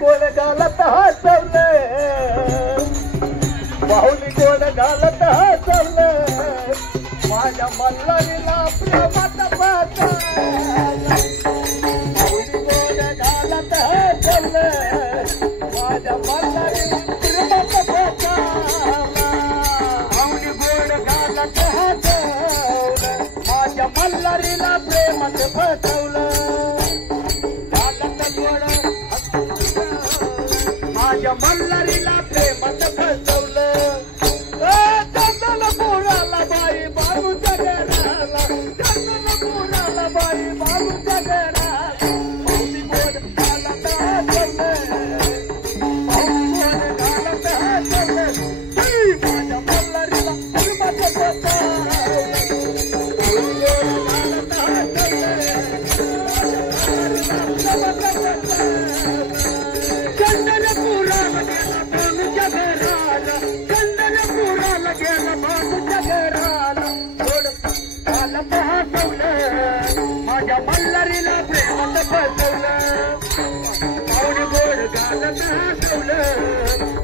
कोण घालत हसवलं बाहुली कोण घालत हसवलं माझ्या मल्हारीला प्रेमात बसवलं बाहुली कोण घालत हसवलं माझ्या मल्हारीला प्रेमात बसवलं बाहुली कोण घालत हसवलं माझ्या मल्हारीला प्रेमात बसवलं माझ्या मल्हारीला प्रेमात फसवलं चंदन पुराला बाई बाबूच्या घराला चंदन पुराला बाई बाबूच्या घराला पाहुली गोड घालत हसवलं पाहुली गोड घालत हसवलं माझ्या मल्हारीला प्रेमात फसवलं माझ्या मल्हारीला प्रेमात फसवलं पाहुली गोड घालत हसवलं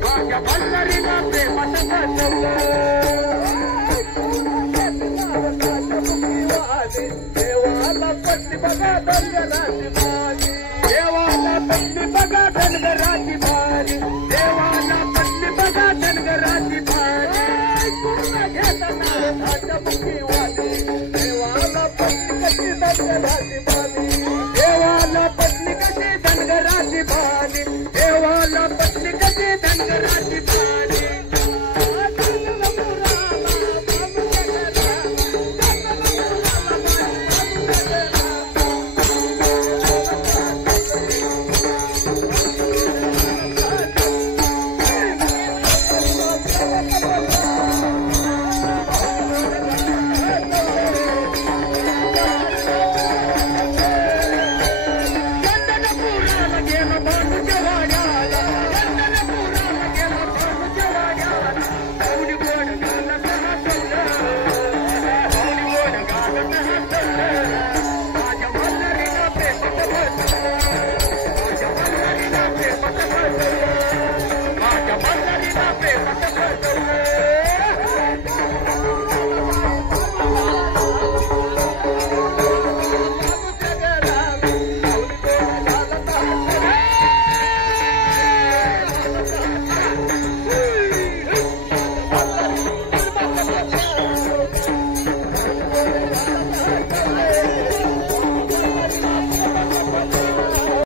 माझ्या मल्हारीला प्रेमात फसवलं देवाला पत्नी बघा धनगराची भाजी देवाला पत्नी बघा धनगराची भाजी देवाला पत्नी बघा धनगराची भाजी घेताना मुखी वाली देवाला पत्नी कशी धनगराची भाजी